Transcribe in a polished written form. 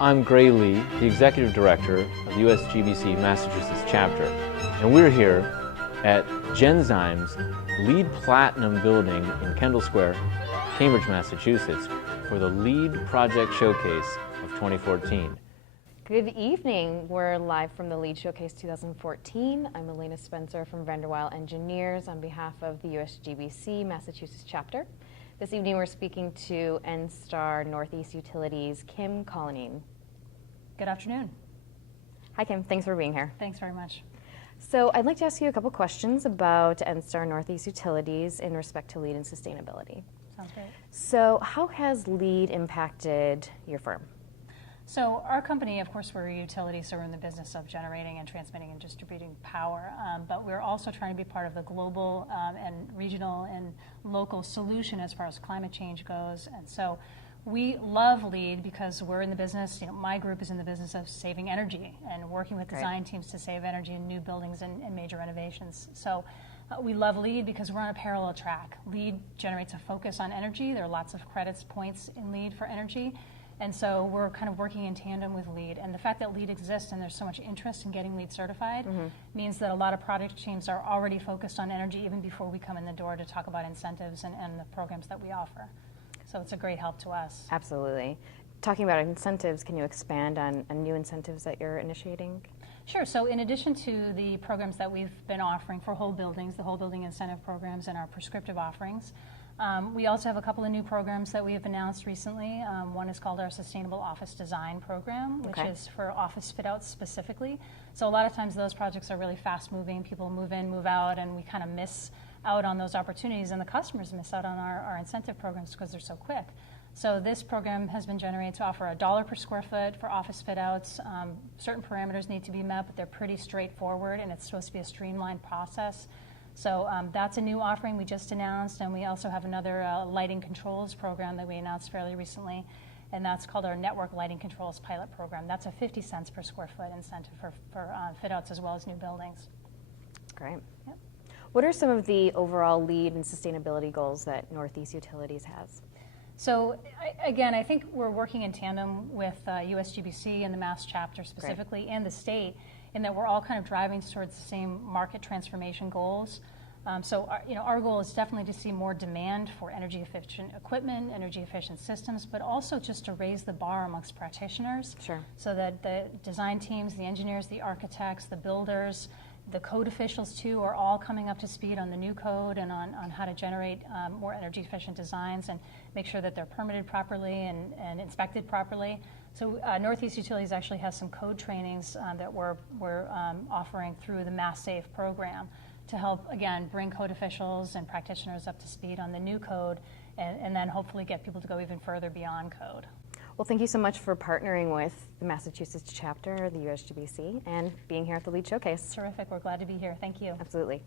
I'm Gray Lee, the Executive Director of the USGBC Massachusetts chapter, and we're here at Genzyme's LEED Platinum building in Kendall Square, Cambridge, Massachusetts, for the LEED Project Showcase of 2014. Good evening. We're live from the LEED Showcase 2014. I'm Elena Spencer from Vanderweil Engineers on behalf of the USGBC Massachusetts chapter. This evening we're speaking to NSTAR Northeast Utilities' Kim Cullinane. Good afternoon. Hi Kim, thanks for being here. Thanks very much. So I'd like to ask you a couple questions about NSTAR Northeast Utilities in respect to LEED and sustainability. Sounds great. So how has LEED impacted your firm? So our company, of course, we're a utility, so we're in the business of generating and transmitting and distributing power, but we're also trying to be part of the global and regional and local solution as far as climate change goes. And so we love LEED because we're in the business, my group is in the business of saving energy and working with design teams to save energy in new buildings and major renovations. So we love LEED because we're on a parallel track. LEED generates a focus on energy. There are lots of credits points in LEED for energy. And so we're kind of working in tandem with LEED. And the fact that LEED exists and there's so much interest in getting LEED certified means that a lot of product teams are already focused on energy even before we come in the door to talk about incentives and the programs that we offer. So it's a great help to us. Absolutely. Talking about incentives, can you expand on new incentives that you're initiating? Sure. So in addition to the programs that we've been offering for whole buildings, the whole building incentive programs and our prescriptive offerings, we also have a couple of new programs that we have announced recently. One is called our Sustainable Office Design Program, which is for office fit-outs specifically. So a lot of times those projects are really fast-moving. People move in, move out, and we kind of miss out on those opportunities, and the customers miss out on our incentive programs because they're so quick. So this program has been generated to offer $1 per square foot for office fit-outs. Certain parameters need to be met, but they're pretty straightforward, and it's supposed to be a streamlined process. So that's a new offering we just announced, and we also have another lighting controls program that we announced fairly recently, and that's called our Network Lighting Controls Pilot Program. That's a 50 cents per square foot incentive for fit-outs as well as new buildings. Great. Yep. What are some of the overall LEED and sustainability goals that Northeast Utilities has? So again, I think we're working in tandem with USGBC and the Mass chapter specifically and the state in that we're all kind of driving towards the same market transformation goals. So our goal is definitely to see more demand for energy efficient equipment, energy efficient systems, but also just to raise the bar amongst practitioners. Sure. So that the design teams, the engineers, the architects, the builders, the code officials too are all coming up to speed on the new code and on how to generate more energy efficient designs and make sure that they're permitted properly and inspected properly. So Northeast Utilities actually has some code trainings that we're offering through the Mass Save program to help, again, bring code officials and practitioners up to speed on the new code and then hopefully get people to go even further beyond code. Well, thank you so much for partnering with the Massachusetts chapter, the USGBC, and being here at the LEED Showcase. Terrific. We're glad to be here. Thank you. Absolutely.